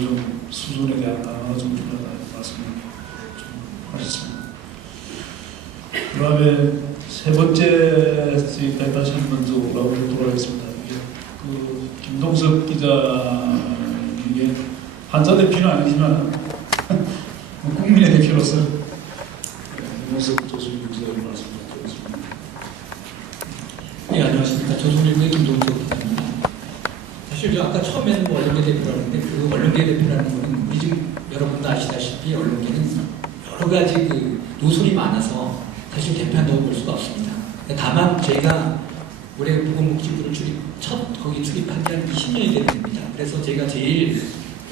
좀 수준에 대한 강화가 좀 필요하다는 말씀을 좀 하셨습니다. 그 다음에 세 번째 지금까지 다시 한 번 더 돌아보도록 하겠습니다. 그 김동석 기자 이게 환자 대표는 아니지만 국민의 대표로서 김동석 조선일 기자를 말씀드리겠습니다. 네, 안녕하십니까. 조선일보의 김동석 기자입니다. 사실 저 아까 처음에는 뭐 언론계 대표라는데 그 언론계 대표라는 거는 우리 지금 여러분도 아시다시피 언론계는 여러 가지 그 노선이 많아서 사실 대표한다고 볼 수가 없습니다. 다만 제가 올해 보건복지부를 거기 출입한 지 한 20년이 됐습니다. 그래서 제가 제일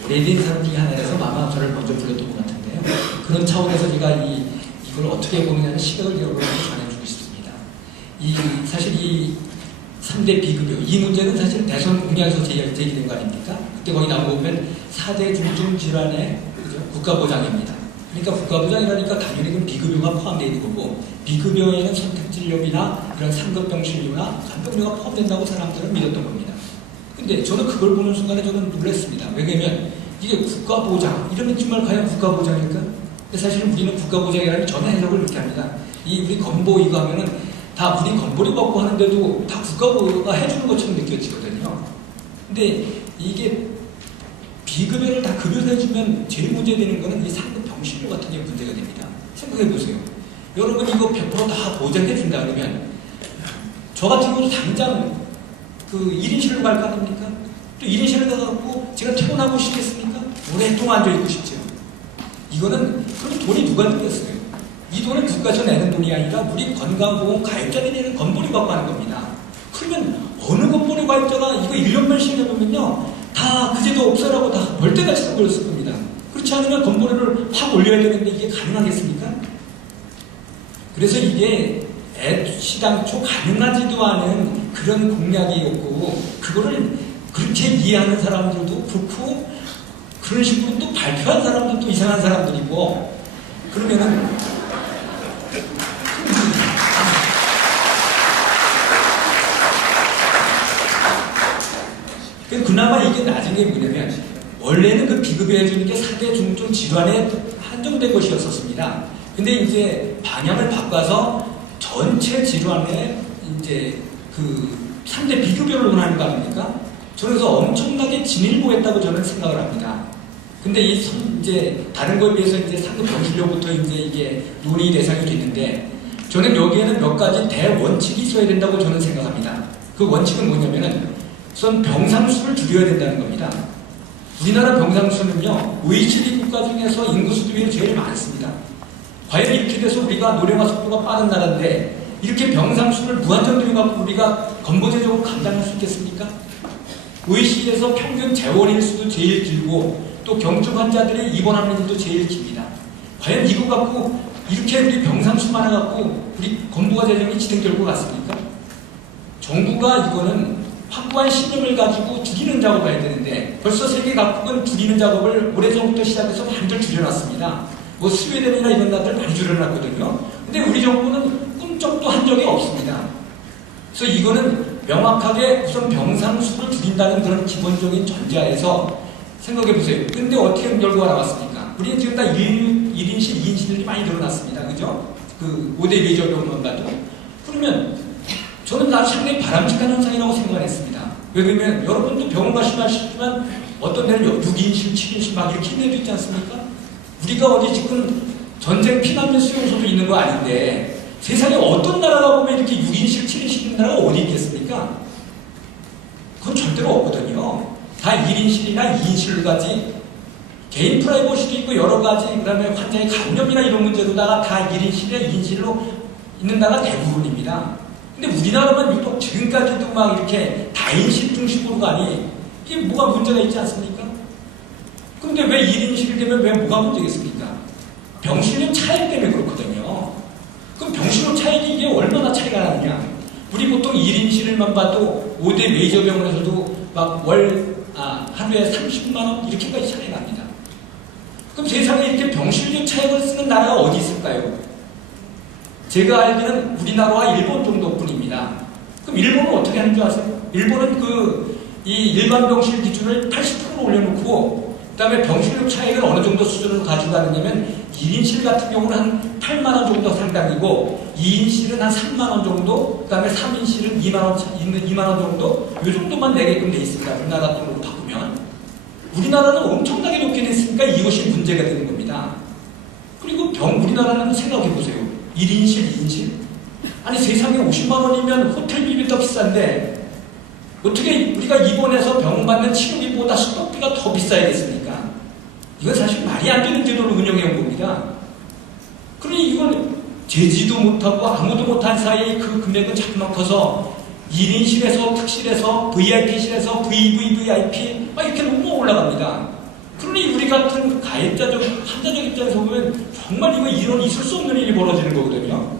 오래된 사람 중에 하나라서 아마 저를 먼저 불렀던 것 같은데요. 그런 차원에서 제가 이걸 어떻게 보느냐는 시각을 여러분께 전해주고 싶습니다. 사실 이 3대 비급여, 이 문제는 사실 대선 공약에서 제기된 거 아닙니까? 그때 거기 나오고 보면 4대 중증 질환의 국가보장입니다. 그러니까 국가보장이라니까 당연히 그럼 비급여가 포함되어 있는 거고, 비급여에는 선택진료비나 이런 상급병실료나 간병료가 포함된다고 사람들은 믿었던 겁니다. 근데 저는 그걸 보는 순간에 저는 놀랐습니다. 왜냐면 이게 국가보장, 이러면 정말 과연 국가보장일까? 근데 사실 우리는 국가보장이라는 전혀 해석을 이렇게 합니다. 우리 건보 이거 하면은 다 우리 건보료 받고 하는데도 다 국가가 해주는 것처럼 느껴지거든요. 근데 이게 비급여를 다 급여를 해주면 제일 문제되는 거는 이 상급 병실료 같은 게 문제가 됩니다. 생각해보세요. 여러분 이거 100%다 보장해준다 그러면 저 같은 경우도 당장 그 1인실로 갈 거 아닙니까? 또 1인실을 가갖고 제가 퇴원하고 싶겠습니까? 오랫동안 앉아있고 싶죠. 이거는 그럼 돈이 누가 들겠어요? 이 돈은 국가에서 내는 돈이 아니라 우리 건강보험 가입자들이 내는 건보료 받고 하는 겁니다. 그러면 어느 건보료 가입자가 이거 1년만 시행해보면요 다 그 제도 없애라고 다 벌떼같이 써버렸을 겁니다. 그렇지 않으면 건보료를 확 올려야 되는데 이게 가능하겠습니까? 그래서 이게 시당초 가능하지도 않은 그런 공약이었고, 그거를 그렇게 이해하는 사람들도 그렇고, 그런 식으로 또 발표한 사람들도 이상한 사람들이고, 그러면은 그나마 이게 나중에 뭐냐면 원래는 그 비급여 해주는 게 4대 중증 질환에 한정된 것이었었습니다. 근데 이제 방향을 바꿔서 전체 질환에 이제 그 3대 비급여를 논하는 거 아닙니까? 그래서 엄청나게 진일보했다고 저는 생각을 합니다. 근데 이제 다른 거에 비해서 이제 상급 병실료부터 이제 이게 논의 대상이 됐는데, 저는 여기에는 몇 가지 대원칙이 있어야 된다고 저는 생각합니다. 그 원칙은 뭐냐면은 우선 병상수를 줄여야 된다는 겁니다. 우리나라 병상수는요 OECD 국가 중에서 인구수 비율이 제일 많습니다. 과연 이렇게 돼서 우리가 노령화 속도가 빠른 나라인데 이렇게 병상수를 무한정들여 갖고 우리가 건보제적으로 감당할 수 있겠습니까? OECD에서 평균 재원일수도 제일 길고 또 경증 환자들의 입원하는 일도 제일 깁니다. 과연 이거 갖고 이렇게 우리 병상수 많아갖고 우리 건보가 재정이 진행될 것 같습니까? 정부가 이거는 확고한 신념을 가지고 줄이는 작업을 해야 되는데 벌써 세계 각국은 줄이는 작업을 오래전부터 시작해서 많이들 줄여놨습니다. 뭐 스웨덴이나 이런 나라들 많이 줄여놨거든요. 근데 우리 정부는 꿈쩍도 한 적이 없습니다. 그래서 이거는 명확하게 우선 병상수를 줄인다는 그런 기본적인 전제하에서 생각해보세요. 근데 어떻게 결과가 나왔습니까? 우리는 지금 다 1인실, 2인실들이 많이 늘어났습니다. 그죠? 그 5대 외저병원 가도. 그러면 저는 상당히 바람직한 현상이라고 생각을 했습니다. 왜 그러면 여러분도 병원 가시면 아시지만 어떤 데는 6인실, 7인실 막 이렇게 있는 데도 있지 않습니까? 우리가 어디 지금 전쟁 피난민 수용소도 있는 거 아닌데 세상에 어떤 나라가 보면 이렇게 6인실, 7인실 있는 나라가 어디 있겠습니까? 그건 절대로 없거든요. 다 1인실이나 2인실로 가지 개인 프라이버시도 있고 여러 가지, 그 다음에 환자의 감염이나 이런 문제로다가 다 1인실이나 2인실로 있는 나라가 대부분입니다. 근데 우리나라만 유독 지금까지도 막 이렇게 다인실 중심으로 가니 이게 뭐가 문제가 있지 않습니까? 근데 왜 1인실이 되면 왜 뭐가 문제겠습니까? 병실료 차익 때문에 그렇거든요. 그럼 병실료 차익이 이게 얼마나 차이가 나느냐? 우리 보통 1인실만 봐도 5대 메이저 병원에서도 막 하루에 30만 원 이렇게까지 차이 납니다. 그럼 세상에 이렇게 병실료 차익을 쓰는 나라가 어디 있을까요? 제가 알기는 우리나라와 일본 정도뿐입니다. 그럼 일본은 어떻게 하는 줄 아세요? 일본은 이 일반 병실 기준을 80%로 올려놓고 그다음에 병실료 차액을 어느 정도 수준으로 가지고 가느냐면 1인실 같은 경우는 한 8만 원 정도 상당이고 2인실은 한 3만 원 정도, 그다음에 3인실은 2만 원 정도, 이 정도만 내게끔 돼 있습니다. 우리나라 돈으로 바꾸면 우리나라는 엄청나게 높게 냈으니까 이것이 문제가 되는 겁니다. 그리고 우리나라는 생각해 보세요. 1인실, 2인실? 아니 세상에 50만 원이면 호텔비비 더 비싼데 어떻게 우리가 입원해서 병원 받는 치료비보다 수dok비가 더 비싸야겠습니까? 이건 사실 말이 안 되는 제도로 운영해 온 겁니다. 그러니 이걸 재지도 못하고 아무도 못한 사이에 그 금액은 자꾸만 커서 1인실에서 특실에서 VIP실에서 VVVIP 막 이렇게 너무 올라갑니다. 그러니 우리 같은 가입자적 환자적 입장에서 보면 정말 이런 있을 수 없는 일이 벌어지는 거거든요.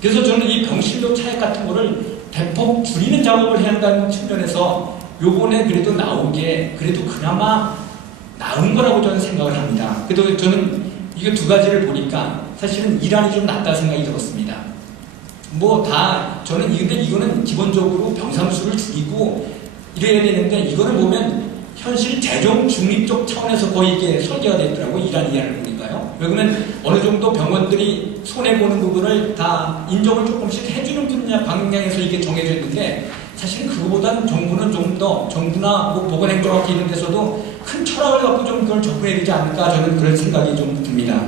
그래서 저는 이 병실료 차액 같은 거를 대폭 줄이는 작업을 해야 한다는 측면에서 요번에 그래도 나온 게 그래도 그나마 나은 거라고 저는 생각을 합니다. 그래도 저는 이거 두 가지를 보니까 사실은 이란이 좀 낫다 생각이 들었습니다. 뭐 다 저는 근데 이거는 기본적으로 병상수를 줄이고 이래야 되는데 이거를 보면 현실 재정 중립적 차원에서 거의 이게 설계가 되어 있더라고요. 이란 이하를 보니까요. 왜 그러면 어느 정도 병원들이 손해보는 부분을 다 인정을 조금씩 해주는 분야 방향에서 이게 정해져 있는데 사실은 그거보다는 정부는 좀 더 정부나 뭐 보건행정학회 이런 데서도 큰 철학을 갖고 좀 그걸 접근해야 되지 않을까 저는 그런 생각이 좀 듭니다.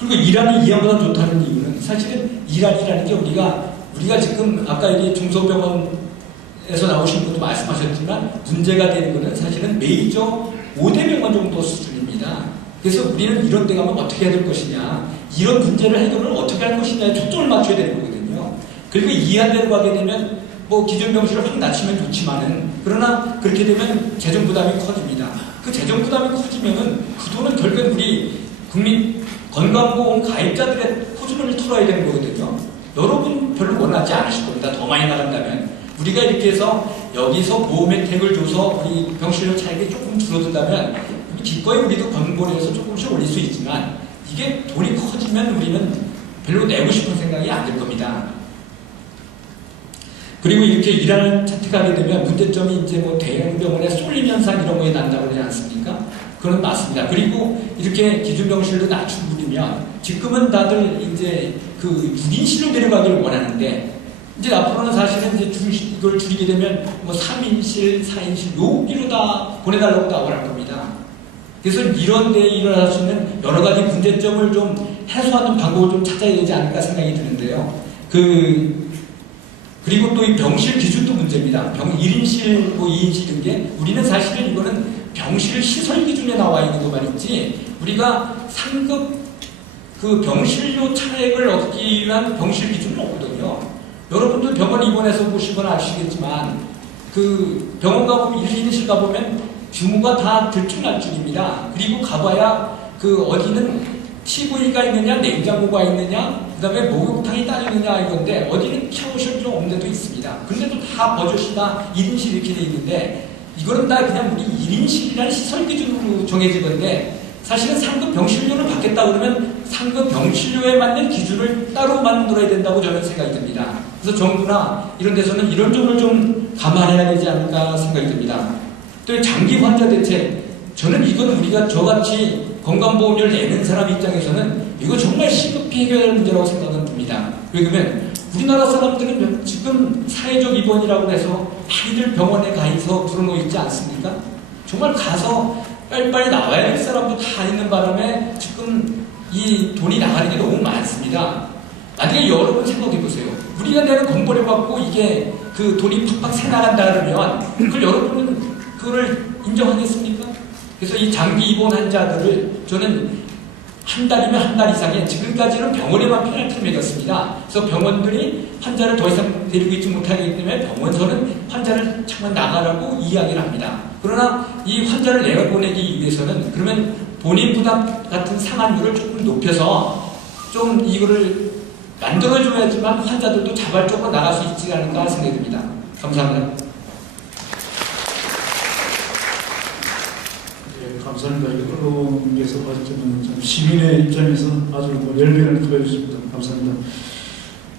그리고 이란이 이란보다 좋다는 이유는 사실은 이란이라는 게 우리가 지금 아까 여기 중소병원에서 나오신 분도 말씀하셨지만 문제가 되는 것은 사실은 메이저 5대 병원 정도 수준입니다. 그래서 우리는 이런 데 가면 어떻게 해야 될 것이냐, 이런 문제를 해결을 어떻게 할 것이냐에 초점을 맞춰야 되는 거거든요. 그리고 이해한대로 가게 되면 뭐 기존 병실을 확 낮추면 좋지만은 그러나 그렇게 되면 재정 부담이 커집니다. 그 재정 부담이 커지면은 그 돈은 결국 우리 국민 건강보험 가입자들의 포주머니를 털어야 되는 거거든요. 여러분 별로 원하지 않으실 겁니다. 더 많이 나간다면. 우리가 이렇게 해서 여기서 보험 혜택을 줘서 우리 병실료 차익이 조금 줄어든다면 기꺼이 우리도 건보료에서 조금씩 올릴 수 있지만 이게 돈이 커지면 우리는 별로 내고 싶은 생각이 안 들 겁니다. 그리고 이렇게 이란을 채택하게 되면 문제점이 이제 뭐 대형 병원의 쏠림 현상 이런 거에 난다고 그러지 않습니까? 그건 맞습니다. 그리고 이렇게 기준 병실로 낮춘 분이면 지금은 다들 이제 그 6인실로 내려가기를 원하는데 이제 앞으로는 사실은 이제 이걸 줄이게 되면 뭐 3인실, 4인실 여기로 다 보내달라고 나오랄 겁니다. 그래서 이런 데 일어날 수 있는 여러 가지 문제점을 좀 해소하는 방법을 좀 찾아야 되지 않을까 생각이 드는데요. 그리고 또 이 병실 기준도 문제입니다. 1인실, 뭐 2인실 이런 게 우리는 사실은 이거는 병실 시설 기준에 나와 있는 것만 있지 우리가 상급 그 병실료 차액을 얻기 위한 병실 기준은 없거든요. 여러분들 병원 입원해서 보시거나 아시겠지만 그 병원 가보면 1인실 가보면 규모가 다 들쭉날쭉입니다. 그리고 가봐야 그 어디는 TV가 있느냐, 냉장고가 있느냐, 그 다음에 목욕탕이 따르느냐 이건데 어디는 샤워실도 없는 데도 있습니다. 근데도 다 버젓이 다 1인실 이렇게 돼 있는데 이거는 다 그냥 우리 1인실이라는 시설 기준으로 정해진 건데 사실은 상급 병실료를 받겠다 그러면 상급 병실료에 맞는 기준을 따로 만들어야 된다고 저는 생각이 듭니다. 그래서 정부나 이런 데서는 이런 점을 좀 감안해야 되지 않을까 생각이 듭니다. 또 장기 환자 대책, 저는 이건 우리가 저같이 건강보험료를 내는 사람 입장에서는 이거 정말 시급히 해결할 문제라고 생각은 듭니다. 왜 그러면 우리나라 사람들은 지금 사회적 입원이라고 해서 많이들 병원에 가서 들어놓여 있지 않습니까? 정말 가서 빨리빨리 나와야 될 사람도 다 있는 바람에 지금 이 돈이 나가는 게 너무 많습니다. 나중에 여러분 생각해 보세요. 우리가 내는 건보료 받고 이게 그 돈이 팍팍 새나간다 그러면 그걸 여러분은 그걸 인정하겠습니까? 그래서 이 장기 입원 환자들을 저는 한 달이면 한 달 이상에 지금까지는 병원에만 페널티를 매겼습니다. 그래서 병원들이 환자를 더 이상 데리고 있지 못하기 때문에 병원서는 환자를 잠깐 나가라고 이야기를 합니다. 그러나 이 환자를 내보내기 위해서는 그러면 본인 부담 같은 상한율을 조금 높여서 좀 이거를 만들어줘야지만 환자들도 자발적으로 나갈 수 있지 않을까 생각이 듭니다. 감사합니다. 감사합니다. 언론께서 봤을 때는 좀 시민의 입장에서 아주 뭐 열변을 토해주십니다. 감사합니다.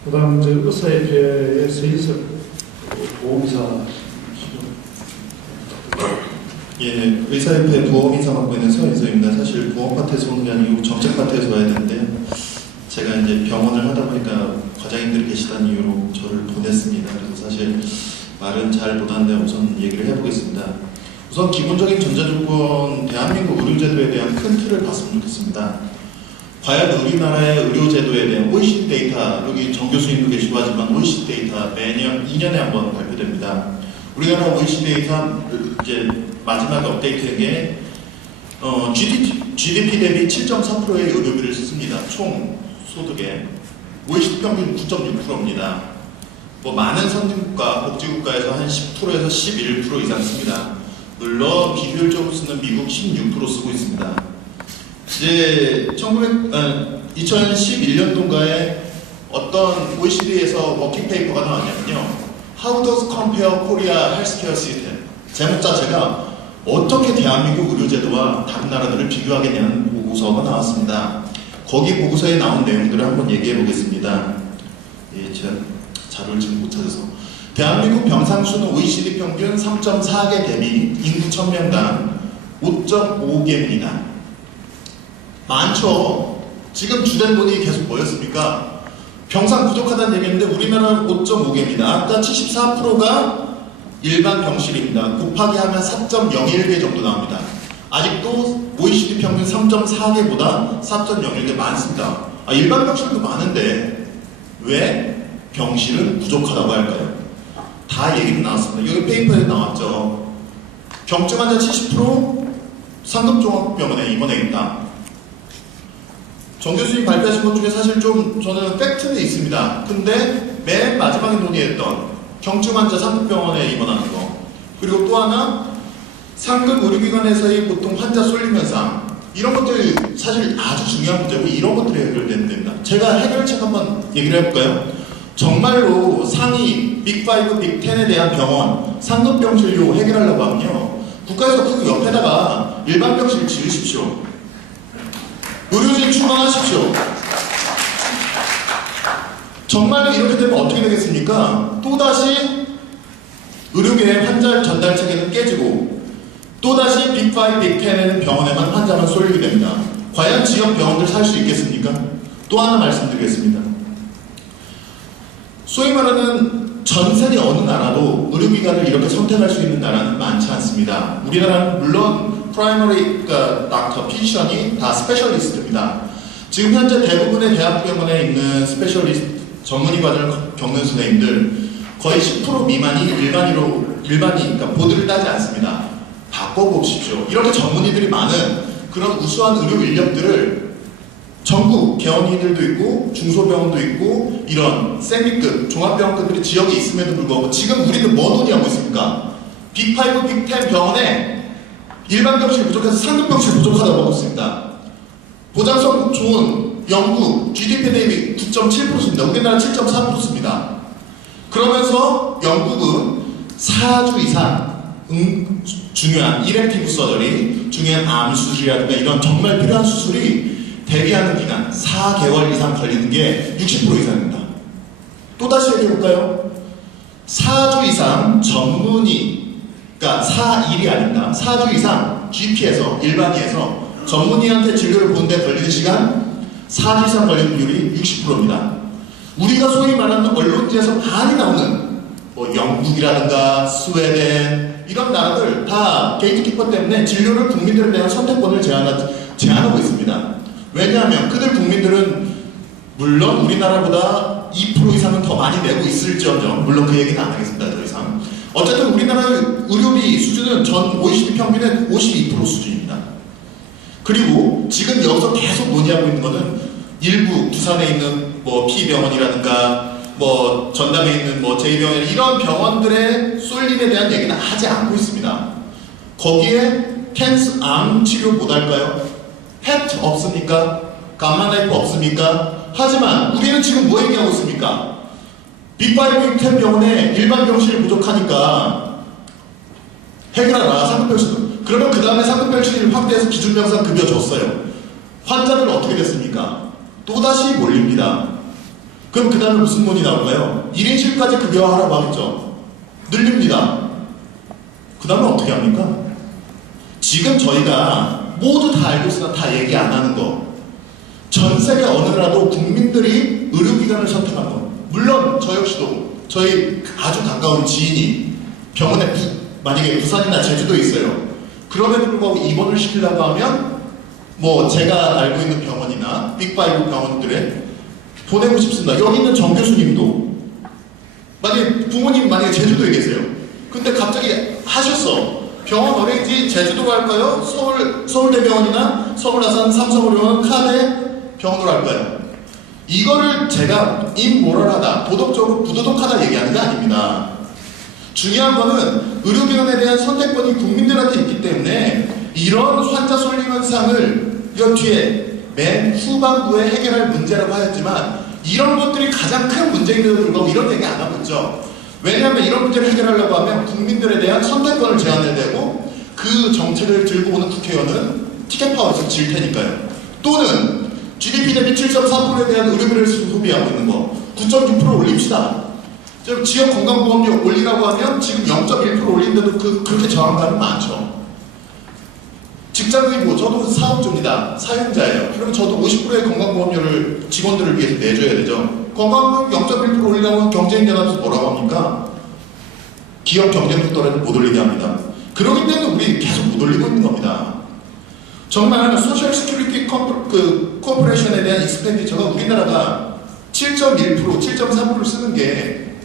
그 다음 의사협회의 서인석 보험사 예, 의사협회 보험인사 맡고 있는 서인서입니다. 사실 보험 파트에서 오는 게 아니고 정책 파트에서 와야 되는데 제가 이제 병원을 하다 보니까 과장님들이 계시다는 이유로 저를 보냈습니다. 그래서 사실 말은 잘 못하는데 우선 얘기를 해보겠습니다. 우선 기본적인 전제조건, 대한민국 의료제도에 대한 큰 틀을 봤으면 좋겠습니다. 과연 우리나라의 의료제도에 대한 OECD 데이터, 여기 정 교수님도 계시고 하지만 OECD 데이터 매년 2년에 한 번 발표됩니다. 우리나라 OECD 데이터 이제 마지막에 업데이트된 게 GDP 대비 7.4%의 의료비를 씁니다. 총 소득에. OECD 평균 9.6%입니다. 뭐 많은 선진국가, 복지국가에서 한 10%에서 11% 이상 씁니다. 물론 비효율적으로 쓰는 미국 16% 쓰고 있습니다. 이제 2011년도인가에 어떤 OECD에서 워킹 페이퍼가 나왔냐면요. How does compare Korea healthcare system? 제목 자체가 어떻게 대한민국 의료제도와 다른 나라들을 비교하겠냐는 보고서가 나왔습니다. 거기 보고서에 나온 내용들을 한번 얘기해 보겠습니다. 예, 제가 자료를 지금 못 찾아서. 대한민국 병상수는 OECD 평균 3.4개 대비 인구 1000명당 5.5개입니다. 많죠. 지금 주된 논의 계속 뭐였습니까? 병상 부족하다는 얘기했는데 우리나라는 5.5개입니다. 아까 74%가 일반 병실입니다. 곱하기 하면 4.01개 정도 나옵니다. 아직도 OECD 평균 3.4개보다 4.01개 많습니다. 일반 병실도 많은데 왜 병실은 부족하다고 할까요? 다 얘기는 나왔습니다. 여기 페이퍼에 나왔죠. 경증 환자 70% 상급종합병원에 입원해 있다. 정 교수님 발표하신 것 중에 사실 좀 저는 팩트는 있습니다. 근데 맨 마지막에 논의했던 경증 환자 상급병원에 입원하는 거, 그리고 또 하나 상급 의료기관에서의 보통 환자 쏠림 현상, 이런 것들이 사실 아주 중요한 문제고 이런 것들이 해결되는 됩니다. 제가 해결책 한번 얘기를 해볼까요? 정말로 상위 빅5, 빅10에 대한 병원 상급 병실료 해결하려고 하면요, 국가에서 그 옆에다가 일반 병실 지으십시오. 의료진 추방하십시오. 정말로 이렇게 되면 어떻게 되겠습니까? 또다시 의료계의 환자 전달 체계는 깨지고 또다시 빅5, 빅10에는 병원에만 환자만 쏠리게 됩니다. 과연 지역 병원들 살 수 있겠습니까? 또 하나 말씀드리겠습니다. 소위 말하는 전 세계 어느 나라도 의료기관을 이렇게 선택할 수 있는 나라는 많지 않습니다. 우리나라는 물론 프라이머리, 그러니까 닥터, 피지션이 다 스페셜리스트입니다. 지금 현재 대부분의 대학병원에 있는 스페셜리스트 전문의 과정을 겪는 선생님들 거의 10% 미만이 그러니까 보드를 따지 않습니다. 바꿔보십시오. 이렇게 전문의들이 많은 그런 우수한 의료 인력들을 전국 개원의들도 있고 중소병원도 있고 이런 세미급 종합병원급들이 지역에 있음에도 불구하고 지금 우리는 뭐 논의하고 있습니까? 빅5, 빅10 병원에 일반 병실 부족해서 상급 병실 부족하다고 하고 있습니다. 보장성 좋은 영국 GDP 대비 9.7%입니다. 우리나라 7.4%입니다. 그러면서 영국은 4주 이상 중요한 일렉티브 서저리, 중요한 암 수술이라든가 이런 정말 필요한 수술이 대기하는 기간 4개월 이상 걸리는 게 60% 이상입니다. 또다시 얘기해볼까요? 4주 이상 전문의, 그러니까 4일이 아닙니다. 4주 이상 GP에서, 일반의에서 전문의한테 진료를 보는데 걸리는 시간 4주 이상 걸리는 비율이 60%입니다. 우리가 소위 말하는 언론지에서 많이 나오는 뭐 영국이라든가 스웨덴 이런 나라들 다 게이트키퍼 때문에 진료를 국민들에 대한 선택권을 제한하고 있습니다. 왜냐하면 그들 국민들은 물론 우리나라보다 2% 이상은 더 많이 내고 있을지언정, 물론 그 얘기는 안 하겠습니다. 더 이상. 어쨌든 우리나라의 의료비 수준은 전 OECD 평균의 52% 수준입니다. 그리고 지금 여기서 계속 논의하고 있는 것은 일부 부산에 있는 뭐 P병원이라든가 뭐 전남에 있는 뭐 J병원 이런 병원들의 쏠림에 대한 얘기는 하지 않고 있습니다. 거기에 캔스 암 치료 못할까요? 펫 없습니까? 감마나이프 없습니까? 하지만 우리는 지금 뭐 얘기하고 있습니까? 빅5, 빅10 병원에 일반 병실 부족하니까 해결하라, 상급병실. 그러면 그 다음에 상급병실을 확대해서 기준병상 급여 줬어요. 환자들 어떻게 됐습니까? 또다시 몰립니다. 그럼 그 다음에 무슨 논의 나올까요? 1인실까지 급여하라고 하겠죠. 늘립니다. 그 다음에 어떻게 합니까? 지금 저희가 모두 다 알고 있으나 다 얘기 안 하는 거. 전 세계 어느 나라도 국민들이 의료기관을 선택한 거. 물론 저 역시도 저희 아주 가까운 지인이 병원에 만약에 부산이나 제주도에 있어요. 그럼에도 불구하고 입원을 시키려고 하면 뭐 제가 알고 있는 병원이나 빅5 병원들에 보내고 싶습니다. 여기 있는 정 교수님도 만약에 부모님 만약에 제주도에 계세요. 근데 갑자기 하셨어. 병원 어디지? 제주도로 할까요? 서울대병원이나 서울아산 삼성의료원 카대 병원으로 할까요? 이거를 제가 임모럴하다, 도덕적으로 부도덕하다 얘기하는 게 아닙니다. 중요한 거는 의료기관에 대한 선택권이 국민들한테 있기 때문에 이런 환자 쏠림 현상을 이 뒤에 맨 후반부에 해결할 문제라고 하였지만 이런 것들이 가장 큰 문제인데도 불구하고 이런 얘기 안 하고 있죠. 왜냐하면 이런 문제를 해결하려고 하면 국민들에 대한 선택권을 제한해야 되고 그 정책을 들고 오는 국회의원은 티켓 파워에서 질 테니까요. 또는 GDP 대비 7.3%에 대한 의료비를 소비하고 있는 거 9.6% 올립시다. 지역 건강보험료 올리라고 하면 지금 0.1% 올린데도 그렇게 저항감이 많죠. 직장인이고 저도 사업주입니다. 사용자예요. 그러면 저도 50%의 건강보험료를 직원들을 위해서 내줘야 되죠. 건강보험 0.1% 올리려고 하면 경쟁자가 뭐라고 합니까? 기업 경쟁력 떨어져 못 올리게 합니다. 그렇기 때문에 우리 계속 못 올리고 있는 겁니다. 정말 소셜 시큐리티 코퍼레이션에 대한 익스펜디처가 우리나라가 7.1%, 7.3%를 쓰는 게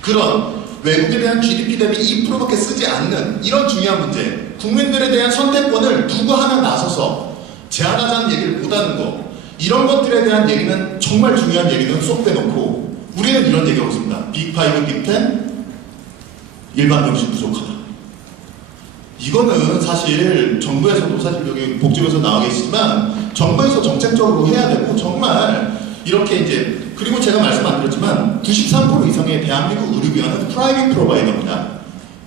그런 외국에 대한 GDP 대비 2%밖에 쓰지 않는 이런 중요한 문제, 국민들에 대한 선택권을 누구 하나 나서서 제한하자는 얘기를 못하는 거, 이런 것들에 대한 얘기는 정말 중요한 얘기는 쏙 빼놓고 우리는 이런 얘기하고 있습니다. 빅5, 빅10 일반 병실 부족하다. 이거는 사실 정부에서도 사실 여기 복지부에서 나와 계시지만 정부에서 정책적으로 해야 되고 정말 이렇게 이제 그리고 제가 말씀 안 드렸지만 93% 이상의 대한민국 의료기관은 프라이빗 프로바이더입니다.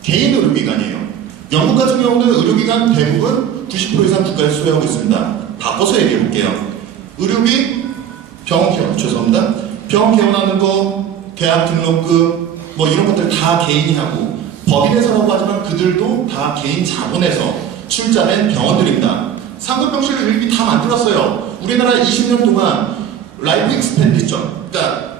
개인 의료기관이에요. 영국 같은 경우는 의료기관 대부분 90% 이상 국가에서 소유하고 있습니다. 바꿔서 얘기해 볼게요. 의료비, 병원 개원, 죄송합니다. 병원 개원하는 거, 대학 등록금, 뭐 이런 것들 다 개인이 하고 법인에서라고 하지만 그들도 다 개인 자본에서 출자된 병원들입니다. 상급병실 의료비 다 만들었어요. 우리나라 20년 동안 라이프 익스펜디처, 그러니까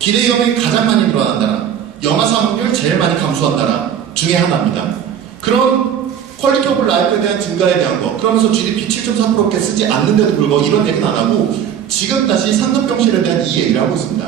기대위험이 가장 많이 늘어난 나라, 영아 사망률 제일 많이 감소한 나라 중에 하나입니다. 그런 퀄리티 오브 라이프에 대한 증가에 대한 거, 그러면서 GDP 7.3%밖에 쓰지 않는데도 불구하고 이런 얘기는 안 하고 지금 다시 상급병실에 대한 이 얘기를 하고 있습니다.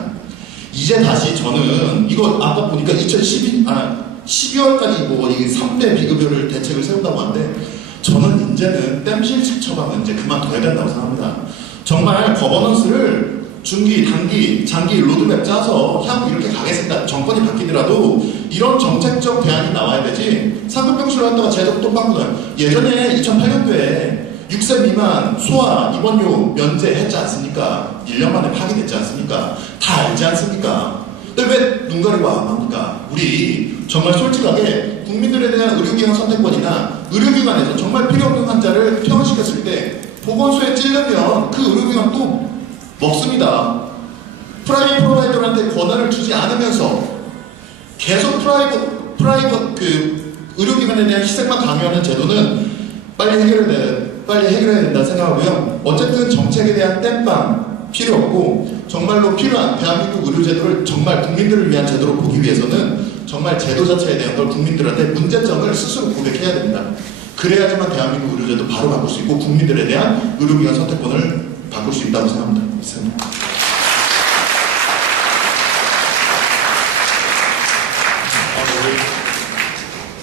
이제 다시 저는 이거 아까 보니까 12월까지 뭐 이 3대 비급여를 대책을 세운다고 하는데 저는 이제는 땜실식 처방은 이제 그만둬야 된다고 생각합니다. 정말 거버넌스를 중기, 단기, 장기 로드맵 짜서 향후 이렇게 가겠습니다. 정권이 바뀌더라도 이런 정책적 대안이 나와야 되지 상급병실로 한다가 제도 또 바꾸나요? 예전에 2008년도에 6세 미만 소아 입원료 면제했지 않습니까? 1년 만에 파기됐지 않습니까? 다 알지 않습니까? 근데 왜 눈 가리고 안 합니까? 우리 정말 솔직하게 국민들에 대한 의료기관 선택권이나 의료기관에서 정말 필요 없는 환자를 퇴원시켰을 때 보건소에 찔르면 그 의료기관 또 먹습니다. 프라이빗 프로바이더한테 권한을 주지 않으면서 계속 프라이빗 그 의료기관에 대한 희생만 강요하는 제도는 빨리 해결해야 된다 생각하고요. 어쨌든 정책에 대한 땜빵 필요 없고 정말로 필요한 대한민국 의료제도를 정말 국민들을 위한 제도로 보기 위해서는 정말 제도 자체에 대한 걸 국민들한테 문제점을 스스로 고백해야 됩니다. 그래야지만 대한민국 의료제도 바로 바꿀 수 있고 국민들에 대한 의료기관 선택권을 바꿀 수 있다고 생각합니다. 이상입니다.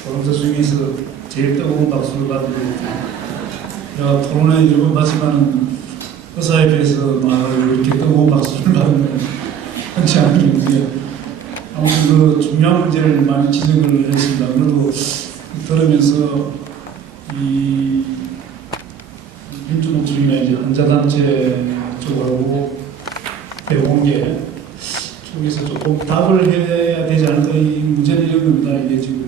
언론사 중에서 제일 뜨거운 박수를 받는 내가 토론회 여러 번 받지만은 의사에 비해서 말을 이렇게 뜨거운 박수를 받는 건 흔치 않은 일인데 아무튼 그 중요한 문제를 많이 지적을 했습니다. 오늘도 들으면서 이 민주노총이나 이제 환자단체 쪽하고 대공계 쪽에서 조금 답을 해야 되지 않을까. 이 문제는 이런 겁니다. 이게 지금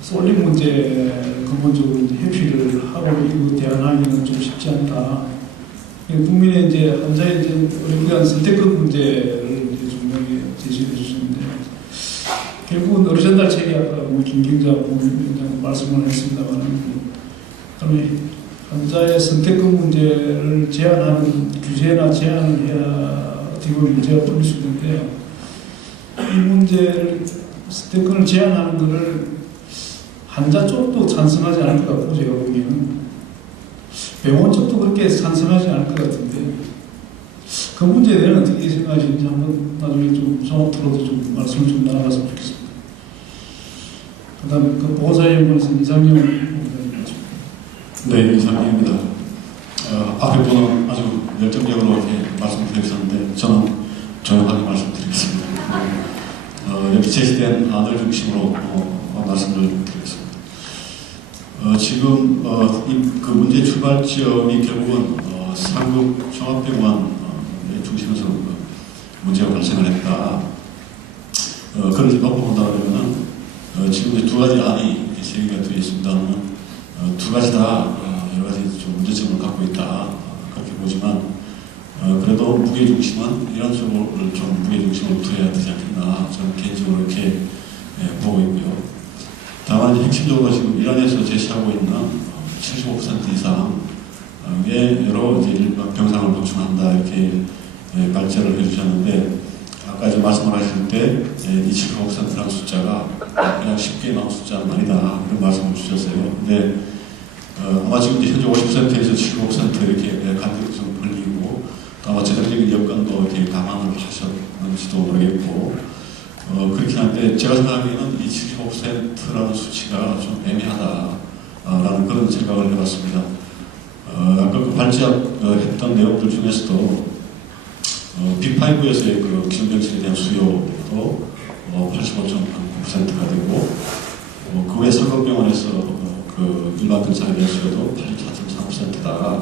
쏠림 문제 근본적으로 이제 회피를 하고 이거 대안하기는 좀 쉽지 않다. 국민의 이제 환자의 이제 의료기관 선택권 문제를 이제 중요하게 제시해 주셨는데 결국은 어르신달 책이 아까 김경자 본위원장 말씀을 했습니다만, 그러면 환자의 선택권 문제를 제한하는 규제나 제한을 해야 어떻게 보면 문제가 풀릴 수 있는데, 이 문제를 선택권을 제한하는 것을 환자 쪽도 찬성하지 않을 것 같고, 제가 보기에는 병원 쪽도 그렇게 찬성하지 않을 것 같은데, 그 문제에 대해서 어떻게 생각하시는지 한번 나중에 좀 종합적으로 좀 말씀을 좀 나눠봤으면 좋겠습니다. 그 다음에 그 보건사위원회에서 이상용 의원님. 네, 이상입니다. 앞에 분은 아주 열정적으로 이렇게 말씀드리셨는데 저는 조용하게 말씀드리겠습니다. 여기 제시된 안을 중심으로 말씀을 드리겠습니다. 지금 그 문제 출발 지점이 결국은 상급 종합병원 중심에서 문제가 발생을 했다. 그걸 놓고 본다면 지금 이제 두 가지 안이 제기가 되어 있습니다만 두 가지 다 여러 가지 좀 문제점을 갖고 있다. 그렇게 보지만 그래도 무게중심은 이런 쪽을 좀 무게중심으로 두어야 되지 않겠나 저는 개인적으로 이렇게 보고 있고요. 다만 핵심적으로 지금 이란에서 제시하고 있는 75% 이상의 여러 이제 일반 병상을 보충한다 이렇게 발제를 해주셨는데 아까 이제 말씀을 하실 때 이 75%라는 숫자가 그냥 쉽게 나온 숫자는 아니다 이런 말씀을 주셨어요. 근데 아마 지금 현재 50%에서 75% 이렇게 간격이 좀 벌리고 아마 재정적인 여건도 이렇게 감안을 하셨는지도 모르겠고 그렇긴 한데 제가 생각하기에는 이 75%라는 수치가 좀 애매하다라는 그런 생각을 해봤습니다. 아까 그 발제했던 내용들 중에서도 B5에서의 그 기존병실에 대한 수요도 85.9%가 되고 그 외 상급병원에서 그 일반 병상에 대한 수요도 84.3%다.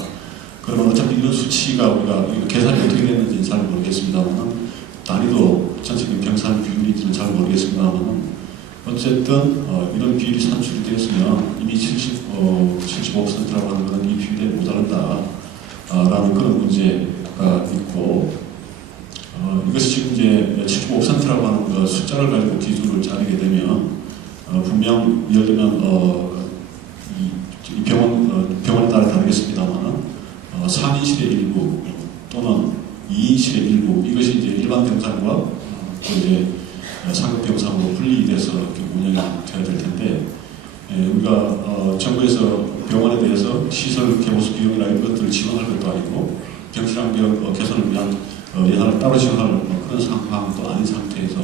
그러면 어차피 이런 수치가 우리가 계산이 어떻게 됐는지는 잘 모르겠습니다만 단위도 전체적인 병상 비율인지는 잘 모르겠습니다만 어쨌든 이런 비율이 산출이 되었으면 이미 75%라고 하는 것은 이 비율에 모자란다 라는 그런 문제가 있고 이것이 지금 이제 75%라고 하는 그 숫자를 가지고 기준을 짜게 되면 분명 예를 들면 이 병원에 따라 다르겠습니다만 3인실의 일부 또는 2인실의 일부 이것이 이제 일반 병상과 또 이제 상급 병상으로 분리돼서 이렇게 운영이 되어야 될 텐데 우리가 정부에서 병원에 대해서 시설 개보수 비용이나 이런 것들을 지원할 것도 아니고 병실 환경 개선을 위한 예산을 따로 지원할 그런 상황도 아닌 상태에서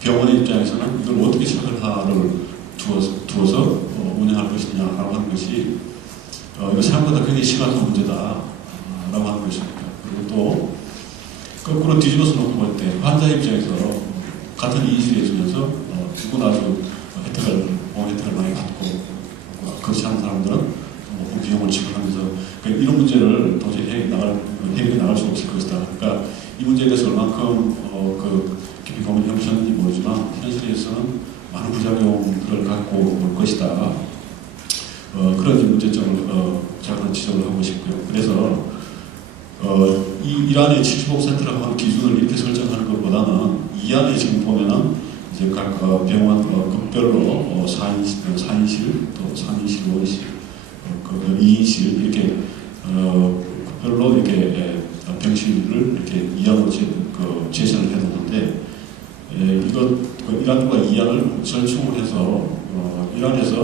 병원의 입장에서는 이걸 어떻게 차별화를 두어서 운영할 것이냐라고 하는 것이 이거 생각보다 굉장히 심각한 문제다라고 하는 것입니다. 그리고 또 거꾸로 뒤집어서 놓고 볼 때 환자 입장에서 같은 이인실에 있으면서 누구나 아주 보험 혜택을 많이 받고 그렇지 않은 사람들은 비용을 지불하면서 그러니까 이런 문제를 도저히 해결해 나갈 수 없을 것이다. 그러니까 이 문제에 대해서 얼만큼 깊이 고민해 보셨는지 모르지만 현실에서는 많은 부작용들을 갖고 올 것이다. 그런 문제점을 제가 지적을 하고 싶고요. 그래서 이 안에 75%라고 하는 기준을 이렇게 설정하는 것보다는 이 안에 지금 보면은 이제 각 병원 급별로 4인실, 또 3인실, 5인실, 2인실 이렇게 급별로 이렇게 병실을 이렇게 2안으로 제시를 해놓는데 이것 1안과 2안을 절충을 해서 1안에서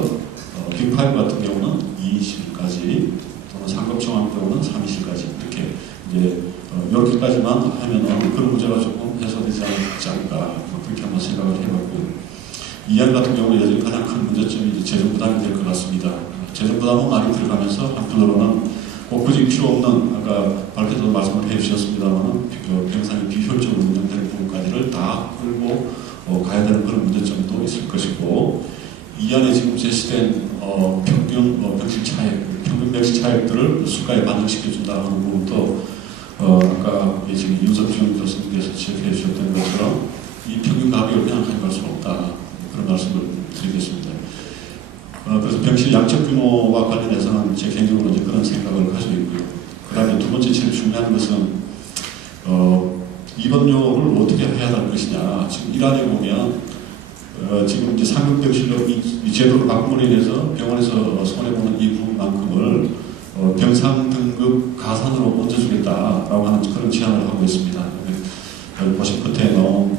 빅5 같은 경우는 2인실까지 또는 상급 종합 경우는 3인실까지 이렇게 이제 이렇게까지만 하면은 그런 문제가 조금 해소되지 않을까 그렇게 한번 생각을 해봤고요. 2안 같은 경우 여전히 가장 큰 문제점이 이제 재정 부담이 될 것 같습니다. 재정 부담은 많이 들어가면서 한편으로는 꼭 굳이 필요 없는 아까 밝혀서 말씀을 해주셨습니다만 병상이 비효율적으로 운영되는 부분까지를 다 끌고 가야 되는 그런 문제점도 있을 것이고 이 안에 지금 제시된 평균 병실 차액, 평균 병실 차액들을 수가에 반영시켜준다는 부분도 아까 지금 윤석준 교수님께서 지적해 주셨던 것처럼 이 평균 가격을 그냥 가져갈 수는 없다 그런 말씀을 드리겠습니다. 그래서 병실 양적 규모와 관련해서는 제 개인적으로 이제 그런 생각을 가지고 있고요. 그 다음에 두 번째 제일 중요한 것은 입원료를 어떻게 해야 할 것이냐. 지금 일안에 보면 지금 이제 상급병실로 이 제도를 바꿈으로 인해서 병원에서 손해보는 이 부분만큼을 병상 등급 가산으로 얹어주겠다라고 하는 그런 제안을 하고 있습니다. 보신 끝에 나온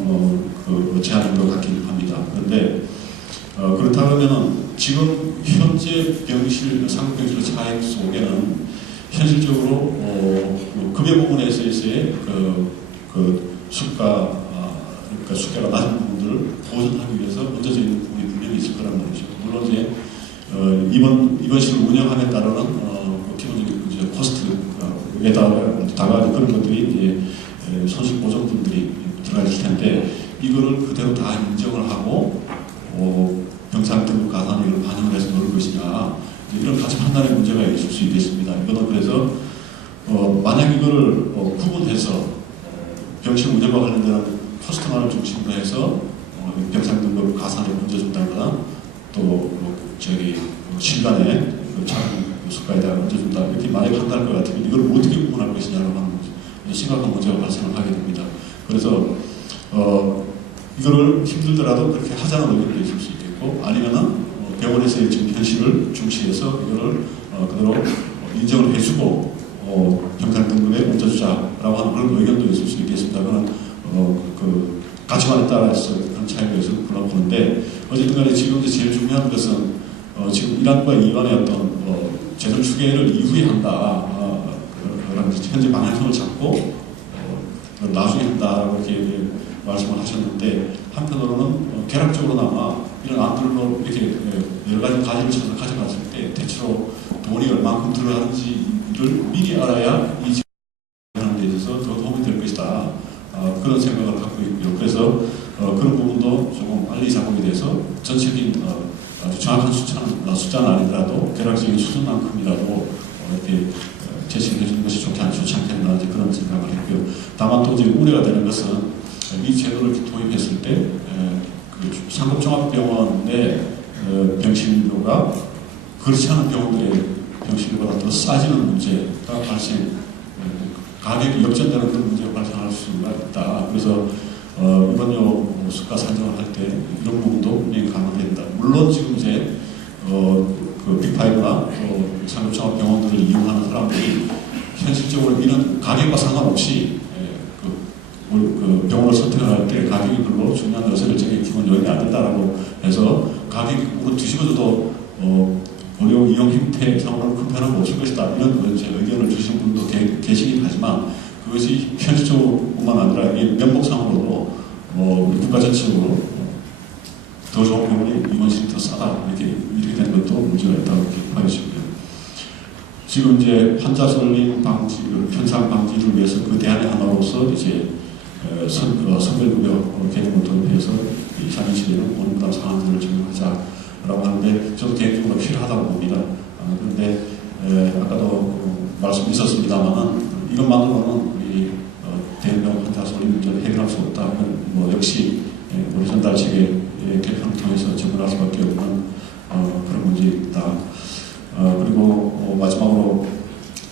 그 제안으로 같긴 합니다. 그런데 그렇다 그러면은 지금 현재 병실, 상급병실 차익 속에는 현실적으로 그 급여 부분에 있어서의 그 수가가 낮은 부분들을 보존하기 위해서 얹어져 있는 부분이 분명히 있을 거란 말이죠. 물론 이제 입원실을 운영함에 따르는 기본적인 이제 코스트에다가 그런 것들이 이제 손실 보존분들이 들어가 있을 텐데 이거를 그대로 다 인정을 하고 병상 등급 가산을 반영을 해서 넣을 것이냐 이런 가치 판단의 문제가 있을 수 있겠습니다. 이거는 그래서 만약 이거를 구분해서 병실 운영과 관련된 코스트만을 중심으로 해서 병상 등급 가산을 얹어준다거나 또 실간의 작은 수가에 대한 얹어준다 이렇게 만약 한다는 것 같으면 이걸 어떻게 구분할 것이냐라고 하는 심각한 문제가 발생을 하게 됩니다. 그래서 이거를 힘들더라도 그렇게 하자는 의견도 있을 수 있겠고 아니면은 병원에서의 지금 현실을 중시해서 이거를 그대로 인정을 해주고 병상 등급에 얹어주자라고 하는 그런 의견도 있을 수 있겠습니다. 그건 그 가치관에 따라서 그런 차이가 있을 거라고 보는데 어쨌든 간에 지금 제일 중요한 것은 지금 1안과 2안의 어떤 제도 추계를 이후에 한다. 현재 방향성을 잡고 나중에 한다라고 이렇게 말씀을 하셨는데 한편으로는 개락적으로나마 이런 안들로 이렇게 여러 가지 가지를 쳐서 가져갔을 때 대체로 돈이 얼마큼 들어가는지를 미리 알아야 이 하는 데 있어서 더 도움이 될 것이다. 그런 생각을 갖고 있고요. 그래서 그런 부분도 조금 빨리 작업이 돼서 전체적인 아주 정확한 숫자는 아니더라도 개락적인 수준만큼이라도 이렇게 제시해 주는 것이 좋지 않겠나 이제 그런 생각을 했고요. 다만 또 이제 우려가 되는 것은 이 제도를 도입했을 때 그 상급종합병원의 병실료가 그렇지 않은 병원들의 병실료보다 더 싸지는 문제가 발생, 가격이 역전되는 그런 문제가 발생할 수가 있다. 그래서 입원료 수가 산정을 할 때 이런 부분도 분명히 감안됩니다. 물론 지금 이제 그 빅5나 또 상급종합병원들을 이용하는 사람들이 현실적으로 이런 가격과 상관없이 그 병원을 선택을 할 때 가격이 별로 중요한 의사결정의 기본 요인이 안 된다라고 해서 가격으로 뒤집어져도 의료 이용 형태상으로는 큰 변화가 없을 것이다. 이런 이제 의견을 주신 분도 계시긴 하지만 그것이 현실적으로뿐만 아니라 면목상으로도 우리 국가 전체적으로 더 좋은 병원이 입원실이 더 싸다 이렇게 된 것도 문제가 있다고 이렇게 봐주시고요. 지금 이제 환자 쏠림 방지, 현상 방지를 위해서 그 대안의 하나로서 이제 선별급여 개념을 도입해서 이 상인시대는 원부담 상한제를 적용하자라고 하는데 저도 개인적으로 필요하다고 봅니다. 그런데 아까도 말씀이 있었습니다만은 이것만으로는 우리 대형 환자 쏠림 문제를 해결할 수 없다. 뭐 역시 우리 전달체계 개편을 통해서 접근할 수밖에 없는 그런 문제이다. 그리고 마지막으로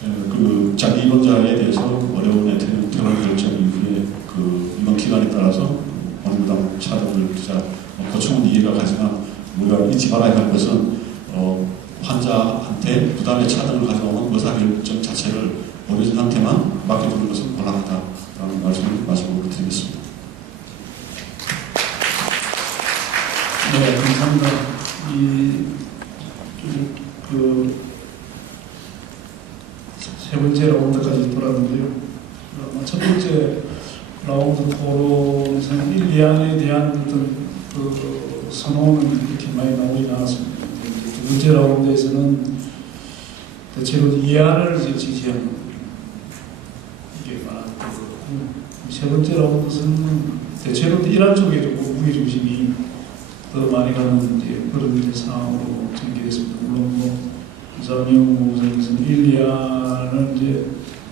그 자기 입원자에 대해서 어려운 퇴원 결정 이후에 그 입원 기간에 따라서 원부담 차등을 주자 고충은 이해가 가지만 우리가 잊지 말아야 할 것은 환자한테 부담의 차등을 가져오는 의사결정 자체를 의료진한테만 맡겨두는 것은 곤란하다라는 말씀을 마지막으로 드리겠습니다. 네, 감사합니다. 세 번째 라운드까지 돌았는데요. 첫 번째 라운드 토론에서는 1, 2안에 대한 어떤 그 선호는 그렇게 많이 나오지 않았습니다. 두 번째 라운드에서는 대체로 2안을 이제 지지하는 이게 많았고, 세 번째 라운드에서는 대체로 1안 쪽에 조금 무게 중심이 더 많이 가는 이제 그런 이제 상황으로 전개됐습니다. 물론 뭐 이상영 후보자께서는 1, 2안을 이제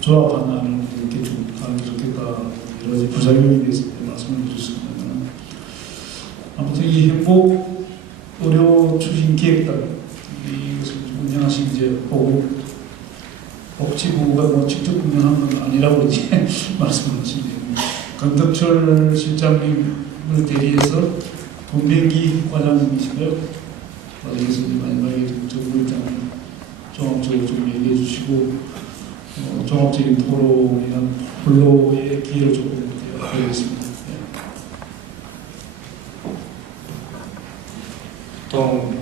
조합한 안을 이렇게 좀 하는 게 좋겠다 여러 가지 부작용에 대해서 말씀을 해주셨습니다. 아무튼 이 행복 의료 추진 기획단 이것을 운영하신 이제 복지부가 뭐 직접 운영한 건 아니라고 이제 말씀을 하시는데 건덕철 실장님을 대리해서 동명기 과장님이신가요? 과장님께서 마지막에 정부 입장을 종합적으로 좀 얘기해 주시고 종합적인 토론이나 불로의 기회를 조금 드리겠습니다. 보통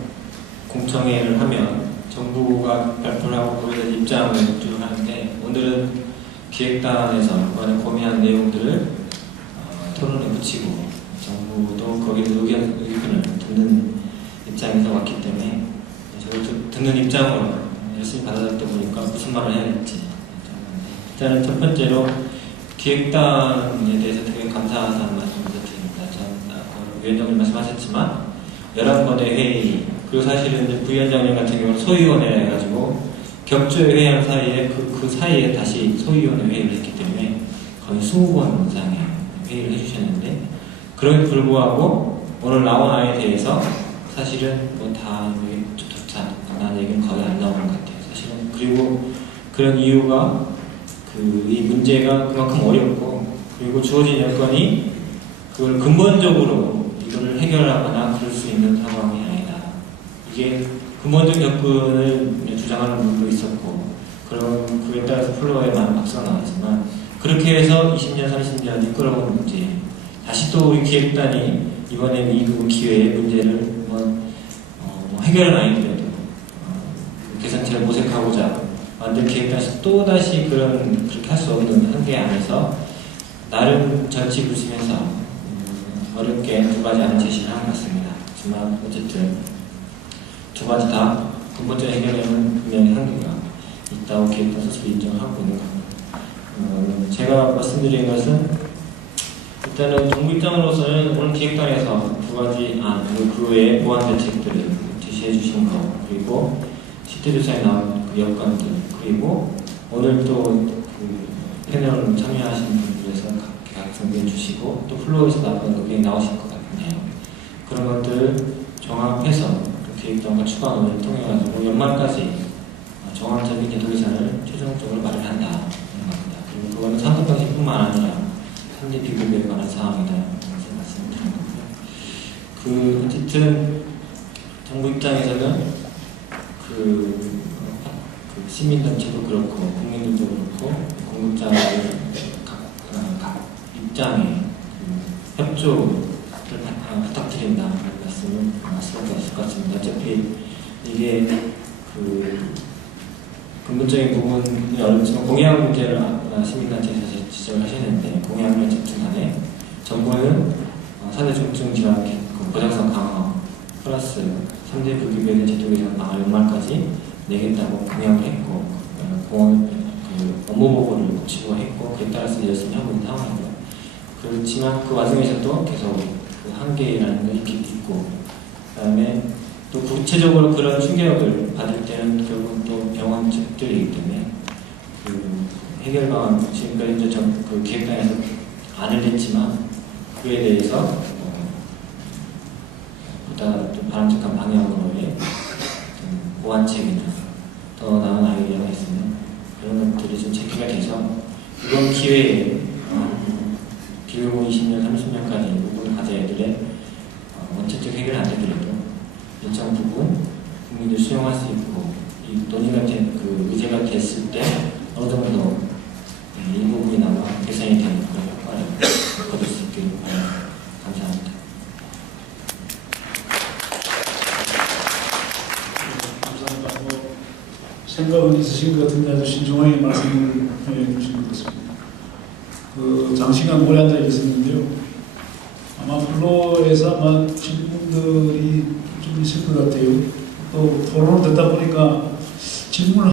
공청회를 하면 정부가 발표를 하고 거기에 대해서 입장을 쭉 하는데 오늘은 기획단에서 이번에 고민한 내용들을 토론에 붙이고 정부도 거기에 의견을 듣는 입장에서 왔기 때문에 저를 듣는 입장으로 열심히 받아들였다 보니까 무슨 말을 해야 될지 일단은 첫 번째로 기획단에 대해서 되게 감사하다는 말씀을 드립니다. 전 위원장님 말씀하셨지만 11번의 회의 그리고 사실은 이제 부위원장님 같은 경우는 소위원회 해가지고 격주의 회의한 사이에 그 사이에 다시 소위원회 회의를 했기 때문에 거의 20번 이상의 회의를 해주셨는데 그럼에도 불구하고 오늘 나온 아이에 대해서 사실은 뭐다 좋지 않다는 얘기는 거의 안 나오는 것 같아요. 사실은 그리고 그런 이유가 이 문제가 그만큼 어렵고 그리고 주어진 여건이 그걸 근본적으로 이거를 해결하거나 그럴 수 있는 상황이 아니다. 이게 근본적 여건을 주장하는 분도 있었고 그런 그에 따라서 플로어에 많은 박수가 나왔지만 그렇게 해서 20년, 30년 이끌어온 문제 다시 또 우리 기획단이 이번에 이 기회에 문제를 해결은 아니더라도 개선책을 모색하고자 만든 기획단에서 또다시 그렇게 할 수 없는 한계 안에서 나름 전치 부시면서 어렵게 두 가지 안을 제시를 한 것 같습니다. 하지만 어쨌든 두 가지 다 근본적인 해결에는 분명히 한계가 있다고 기획단 스스로 인정하고 있는 겁니다. 제가 말씀드린 것은 일단은 정부 입장으로서는 오늘 기획단에서 두 가지 안, 그리고 그 외에 보완 대책들을 제시해 주신 거, 그리고 실태조사에 나온 그 여건들, 그리고 오늘 또 그 패널 참여하신 분들에서 각 정비해 주시고 또 플로어에서 나온 의견이 나오실 것 같네요. 그런 것들을 종합해서 기획단과 추가원을 통해 가지고 연말까지 종합적인 제도 예산을 최종적으로 마련한다 하는 겁니다. 그리고 그거는 상급 방식뿐만 아니라 3대 비급여에 관한 사항이다 이렇게 말씀드린 거고요. 어쨌든 정부 입장에서는 그 시민단체도 그렇고 국민들도 그렇고 공급자의 각 입장에 협조를 부탁드린다 이런 말씀을 있을 것 같습니다. 어차피 이게 근본적인 부분이 어렵지만 공약 문제를 시민단체에서 지적을 하시는데 공약을 어쨌든 간에 정부는 4대 중증 질환 보장성 강화 플러스 3대 불규칙의 제도 개선 방안 연말까지 내겠다고 공약을 했고 업무 보고를 거치고 했고 그에 따라서 열심히 하고 있는 상황이고요. 그렇지만 그 와중에서도 계속 그 한계라는 게 있고 그다음에 또 구체적으로 그런 충격을 받을 때는 결국 또 병원 측들이기 때문에 그 해결 방안 지금까지 이제 그 기획단에서 안을 냈지만 그에 대해서 보다 좀 바람직한 방향으로의 보완책이나 더 나은 아이디어가 있으면 그런 것들이 좀 제기가 돼서 이번 기회에 길고 20년, 30년까지 부분 과제들의 원칙적 해결이 안 되더라도 일정 부분 국민들 수용할 수 있고 이 논의가 그 의제가 됐을 때 어느 정도 이 부분이나마 개선이 되는 그런 효과를 거둘 수 있기를 바랍니다. 감사합니다. 감사합니다. 생각은 있으신 것 같은데 아주 신중하게 말씀을 해 주신 것 같습니다. 장시간 오래 앉아 있었는데요. 아마 플로어에서 아마 질문들이 좀 있을 것 같아요. 또 토론을 듣다 보니까 질문을